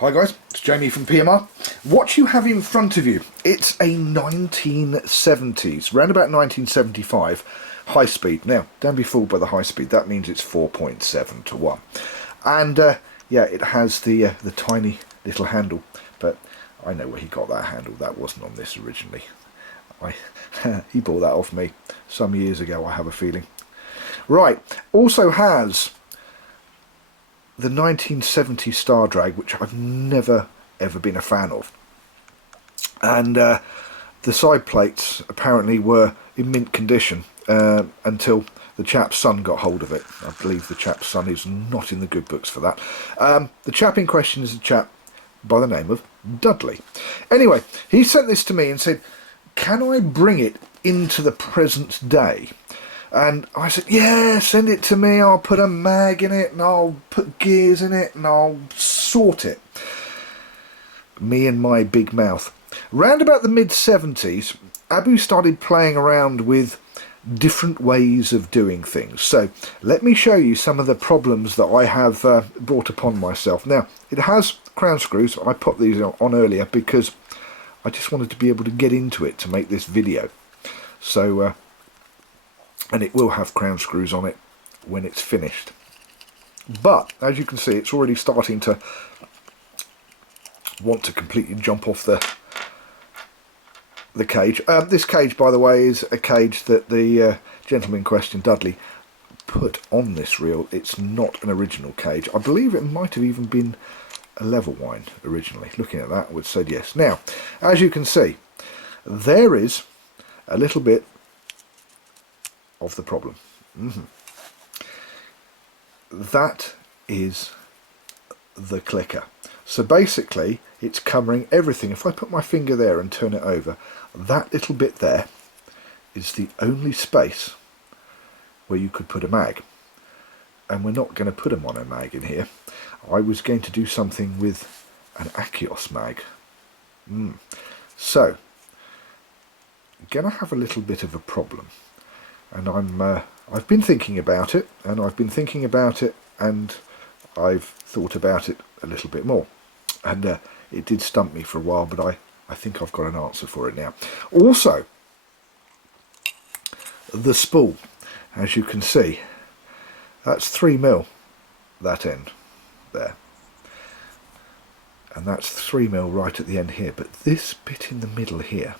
Hi guys, it's Jamie from PMR. What you have in front of you, it's a 1970s, round about 1975 high speed. Now, don't be fooled by the high speed, that means it's 4.7 to 1. And yeah, it has the tiny little handle, but I know where he got that handle, that wasn't on this originally. He bought that off me some years ago, I have a feeling. Right, also has the 1970 Star Drag, which I've never ever been a fan of, and the side plates apparently were in mint condition until the chap's son got hold of it. I believe the chap's son is not in the good books for that. The chap in question is a chap by the name of Dudley. Anyway, he sent this to me and said, can I bring it into the present day? And I said, yeah, send it to me, I'll put a mag in it and I'll put gears in it and I'll sort it. Me and my big mouth. Round about the mid-70s, Abu started playing around with different ways of doing things. So let me show you some of the problems that I have brought upon myself. Now, it has crown screws. I popped these on earlier because I just wanted to be able to get into it to make this video. So and it will have crown screws on it when it's finished. But as you can see, it's already starting to want to completely jump off the cage. This cage, by the way, is a cage that the gentleman in question, Dudley, put on this reel. It's not an original cage. I believe it might have even been a level wind originally. Looking at that, I would say yes. Now, as you can see, there is a little bit of the problem. That is the clicker. So basically it's covering everything. If I put my finger there and turn it over, that little bit there is the only space where you could put a mag, and we're not going to put a mono mag in here. I was going to do something with an Achios mag. So gonna have a little bit of a problem. And I've been thinking about it, and I've been thinking about it, and I've thought about it a little bit more. And it did stump me for a while, but I think I've got an answer for it now. Also, the spool, as you can see, that's 3mm, that end there. And that's 3mm right at the end here. But this bit in the middle here,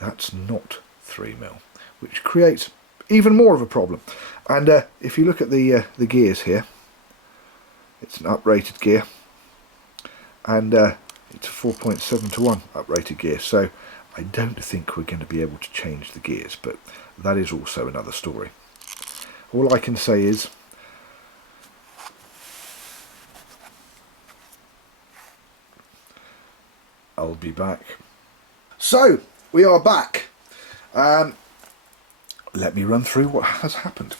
that's not 3mm, which creates even more of a problem. And if you look at the gears here, it's an uprated gear, and it's a 4.7 to 1 uprated gear, so I don't think we're going to be able to change the gears, but that is also another story. All I can say is I'll be back. So we are back. Let me run through what has happened.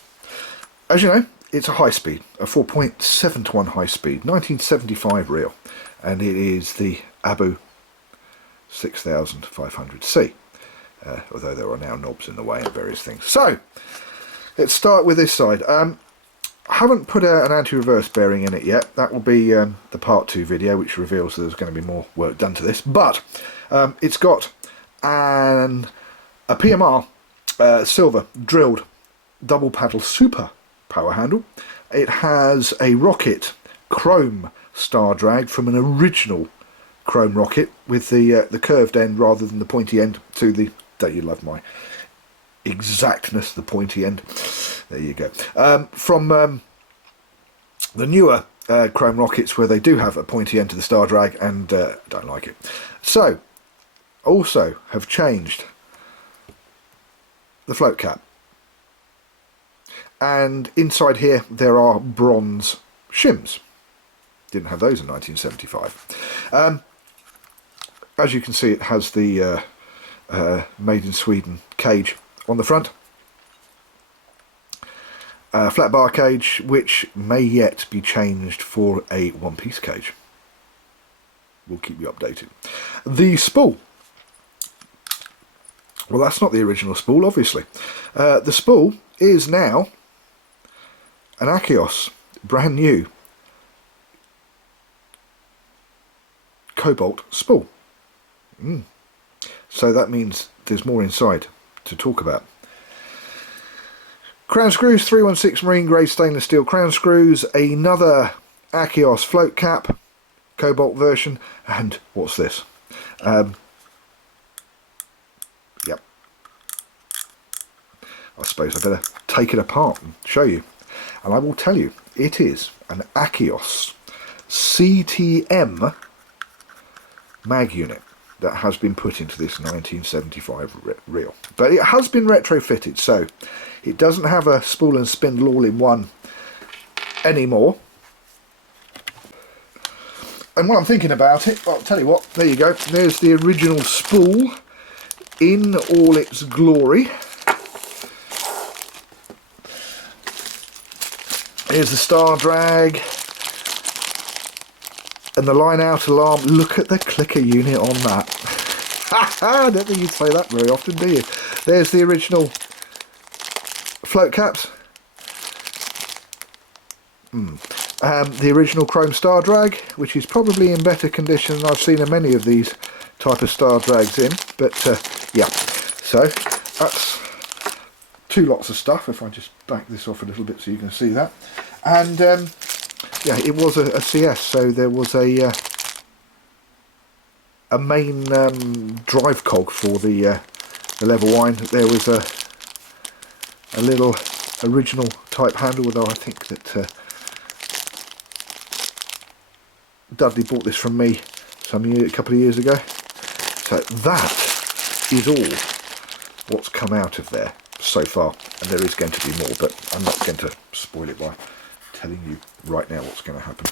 As you know, it's a high speed, a 4.7 to 1 high speed, 1975 reel, and it is the Abu 6500C, although there are now knobs in the way and various things. So let's start with this side. I haven't put an anti-reverse bearing in it yet. That will be the part 2 video, which reveals there's going to be more work done to this, but it's got a PMR silver drilled double paddle super power handle. It has a rocket chrome star drag from an original chrome rocket with the curved end rather than the pointy end to the, don't you love my exactness, the pointy end, there you go, from the newer chrome rockets where they do have a pointy end to the star drag, and I don't like it. So also have changed the float cap, and inside here there are bronze shims. Didn't have those in 1975. As you can see, it has the made in Sweden cage on the front, flat bar cage, which may yet be changed for a one-piece cage. We'll keep you updated. The spool, well, that's not the original spool, obviously. The spool is now an Achios, brand new, cobalt spool. So that means there's more inside to talk about. Crown screws, 316 marine grade stainless steel crown screws, another Achios float cap, cobalt version, and what's this? Yep. I suppose I better take it apart and show you. And I will tell you, it is an Achios CTM mag unit that has been put into this 1975 reel. But it has been retrofitted, so it doesn't have a spool and spindle all in one anymore. And when I'm thinking about it, well, I'll tell you what, there you go. There's the original spool in all its glory. Here's the star drag and the line out alarm. Look at the clicker unit on that. I don't think you'd say that very often, do you? There's the original float caps. The original chrome star drag, which is probably in better condition than I've seen in many of these type of star drags in. But yeah, so that's two lots of stuff. If I just back this off a little bit so you can see that. And yeah, it was a CS, so there was a main drive cog for the level line. There was a little original type handle, although I think that Dudley bought this from me a couple of years ago. So that is all what's come out of there so far, and there is going to be more, but I'm not going to spoil it by telling you right now what's going to happen.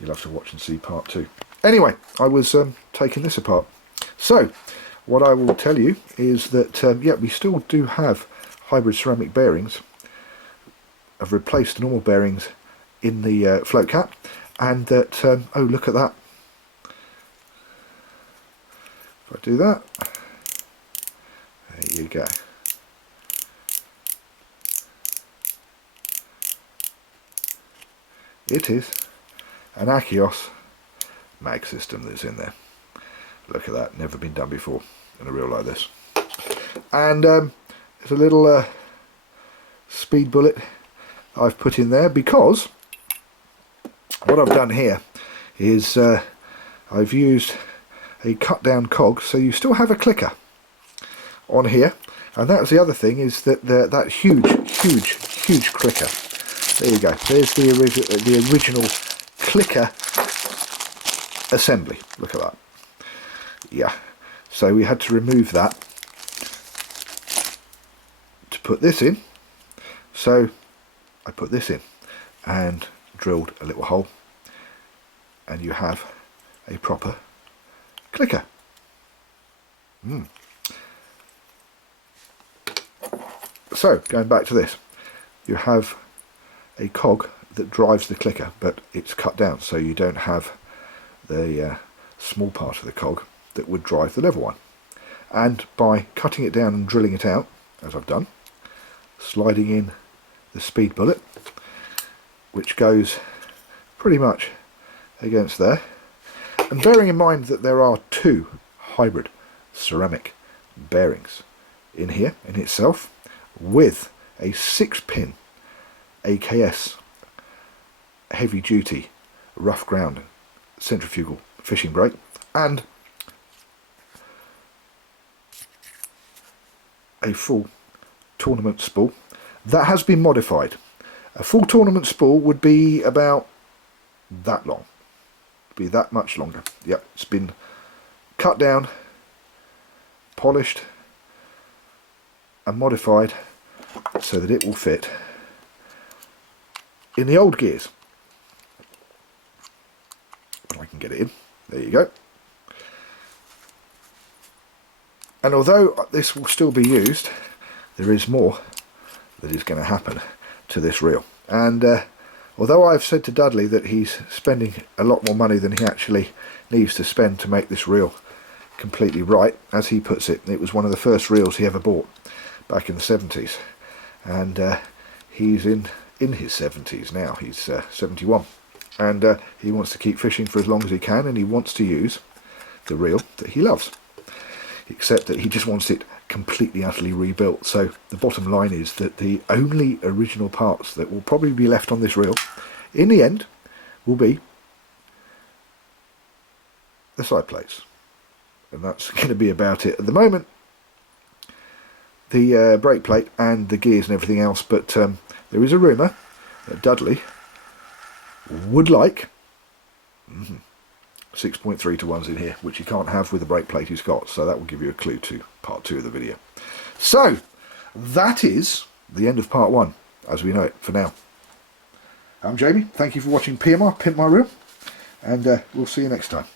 You'll have to watch and see part 2. Anyway, I was taking this apart. So what I will tell you is that yeah, we still do have hybrid ceramic bearings. I've replaced the normal bearings in the float cap, and that oh, look at that. If I do that, there you go. It is an Achios mag system that's in there. Look at that, never been done before in a reel like this. And there's a little speed bullet I've put in there, because what I've done here is I've used a cut down cog, so you still have a clicker on here. And that's the other thing, is that that huge clicker. There you go. There's the original clicker assembly. Look at that. Yeah. So we had to remove that to put this in. So I put this in and drilled a little hole, and you have a proper clicker. So going back to this, you have a cog that drives the clicker, but it's cut down, so you don't have the small part of the cog that would drive the level one. And by cutting it down and drilling it out, as I've done, sliding in the speed bullet, which goes pretty much against there, and bearing in mind that there are 2 hybrid ceramic bearings in here in itself, with a 6-pin AKS heavy duty rough ground centrifugal fishing brake, and a full tournament spool that has been modified. A full tournament spool would be about that long, be that much longer. Yep, it's been cut down, polished and modified so that it will fit in the old gears. If I can get it in, there you go. And although this will still be used, there is more that is going to happen to this reel. And although I've said to Dudley that he's spending a lot more money than he actually needs to spend to make this reel completely right, as he puts it, it was one of the first reels he ever bought back in the 70s, and he's in his 70s now. He's 71. and he wants to keep fishing for as long as he can, and he wants to use the reel that he loves, except that he just wants it completely utterly rebuilt. So the bottom line is that the only original parts that will probably be left on this reel in the end will be the side plates, and that's going to be about it at the moment. The brake plate and the gears and everything else, but there is a rumour that Dudley would like 6.3 to 1s in here, which you can't have with the brake plate he's got, so that will give you a clue to part 2 of the video. So that is the end of part 1 as we know it for now. I'm Jamie, thank you for watching PMR, Pimp My Reel, and we'll see you next time.